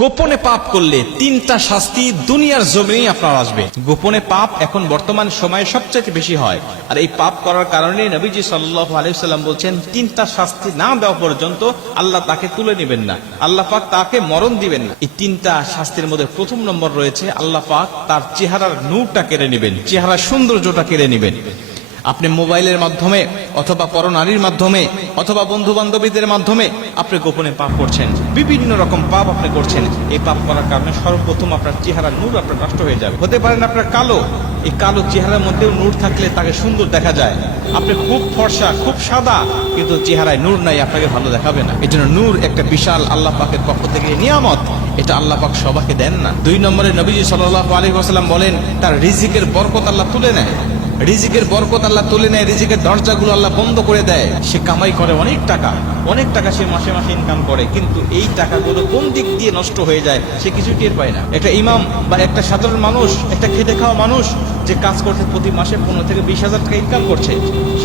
গোপনে পাপ করলে তিনটা শাস্তি দুনিয়ার জমিনে আপনার আসবে গোপনে পাপ এখন বর্তমান সময়ে সবচেয়ে বেশি হয় আর এই পাপ করার কারণে নবীজি সাল্লাহ বলছেন তিনটা শাস্তি না দেওয়া পর্যন্ত আল্লাহ তাকে তুলে নেবেন না আল্লাহ পাক তাকে মরণ দিবেন না এই তিনটা শাস্তির মধ্যে প্রথম নম্বর রয়েছে আল্লাহ পাক তার চেহারার নূরটা কেড়ে নেবেন চেহারা সৌন্দর্যটা কেড়ে নেবেন আপনি মোবাইলের মাধ্যমে অথবা পরনারীর মাধ্যমে অথবা বন্ধু বান্ধবীদের মাধ্যমে আপনি গোপনে পাপ করছেন বিভিন্ন রকম পাপ আপনি করছেন এই পাপ করার কারণে সর্বপ্রথম আপনার চেহারা নূর আপনার নষ্ট হয়ে যাবে হতে পারেন আপনার কালো এই কালো চেহারার মধ্যেও নূর থাকলে তাকে সুন্দর দেখা যায় আপনি খুব ফর্সা খুব সাদা কিন্তু চেহারায় নূর নাই আপনাকে ভালো দেখাবে না এই জন্য নূর একটা বিশাল আল্লাহ পাকের পক্ষ থেকে নিয়ামত এটা আল্লাহ পাক সবাকে দেন না দুই নম্বরে নবীজি সাল্লাহ আলী বলেন তার রিজিকের বরকত আল্লাহ তুলে নেয় রিজিকের বরকত আল্লাহ তুলে নেয় রিজিকের দরজাগুলো আল্লাহ বন্ধ করে দেয় সে কামাই করে অনেক টাকা অনেক টাকা সে মাসে মাসে ইনকাম করে কিন্তু এই টাকাগুলো কোন দিক দিয়ে নষ্ট হয়ে যায় সে কিছু টের পায় না একটা ইমাম বা একটা সাধারণ মানুষ একটা খেতে খাওয়া মানুষ যে কাজ করছে প্রতি মাসে পনেরো থেকে বিশ হাজার টাকা ইনকাম করছে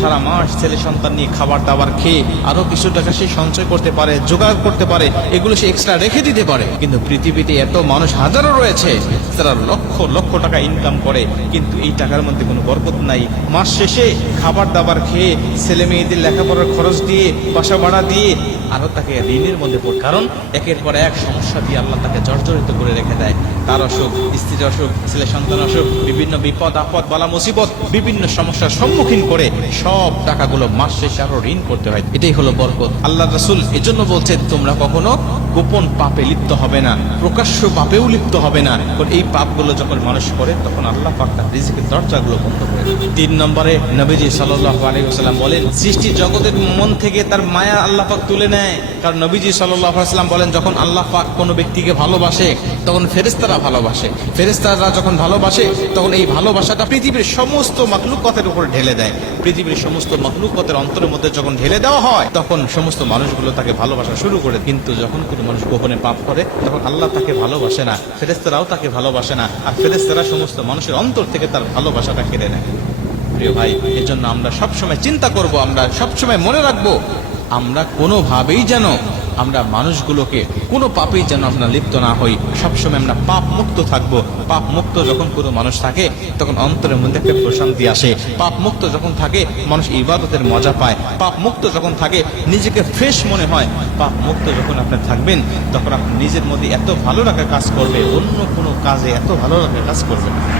সারা মাস ছেলে সন্তান নিয়ে খাবার দাবার খেয়ে আরও কিছু টাকা সে সঞ্চয় করতে পারে জোগাড় করতে পারে এগুলো সে এক্সট্রা রেখে দিতে পারে কিন্তু পৃথিবীতে এত মানুষ হাজারো রয়েছে তারা লক্ষ লক্ষ টাকা ইনকাম করে কিন্তু এই টাকার মধ্যে কোনো বরকত নাই মাস শেষে খাবার দাবার খেয়ে ছেলে মেয়েদের লেখাপড়ার খরচ দিয়ে বাসা ভাড়া দিয়ে আরও তাকে ঋণের মধ্যে পড়ে কারণ একের পর এক সমস্যা দিয়ে আল্লাহ তাকে জর্জরিত করে রেখে দেয় তার অসুখ স্ত্রীর অসুখ ছেলে সন্তান অসুখ বিভিন্ন বিপদ আপদ বলা মুসিবত বিভিন্ন সমস্যার সম্মুখীন করে সব টাকাগুলো মাস শেষে আরো ঋণ করতে হয় এটাই হলো বরকত আল্লাহ রাসুল এজন্য বলছে তোমরা কখনো গোপন পাপে লিপ্ত হবে না প্রকাশ্য পাপেও লিপ্ত হবে না এই পাপগুলো যখন মানুষ করে তখন আল্লাহ পাক তার রিজিকের বন্ধ করে তিন নম্বরে নবীজি সাল্লাম বলেন সৃষ্টি জগতের মন থেকে তার মায়া আল্লাহ পাক তুলে নেয় কারণ নবীজি সাল্লাহ সাল্লাম বলেন যখন আল্লাহ পাক কোনো ব্যক্তিকে ভালোবাসে তখন ফেরেস্তারা ভালোবাসে ফেরেস্তারা যখন ভালোবাসে তখন এই ভালোবাসাটা পৃথিবীর সমস্ত মখলুকতের উপর ঢেলে দেয় পৃথিবীর সমস্ত মখলুকতের অন্তরের মধ্যে যখন ঢেলে দেওয়া হয় তখন সমস্ত মানুষগুলো তাকে ভালোবাসা শুরু করে কিন্তু যখন কোনো মানুষ গোপনে পাপ করে তখন আল্লাহ তাকে ভালোবাসে না ফেরেস্তারাও তাকে ভালোবাসে না আর ফেরেস্তারা সমস্ত মানুষের অন্তর থেকে তার ভালোবাসাটা কেড়ে নেয় প্রিয় ভাই এজন্য আমরা সবসময় চিন্তা করব আমরা সবসময় মনে রাখবো আমরা কোনোভাবেই যেন আমরা মানুষগুলোকে কোনো পাপেই যেন আমরা লিপ্ত না হই সবসময় আমরা পাপ মুক্ত থাকবো পাপ মুক্ত যখন কোনো মানুষ থাকে তখন অন্তরের মধ্যে একটা প্রশান্তি আসে পাপ মুক্ত যখন থাকে মানুষ ইবাদতের মজা পায় পাপ মুক্ত যখন থাকে নিজেকে ফ্রেশ মনে হয় পাপ মুক্ত যখন আপনি থাকবেন তখন আপনি নিজের মধ্যে এত ভালো রাখার কাজ করবে অন্য কোনো কাজে এত ভালো রাখার কাজ করবে না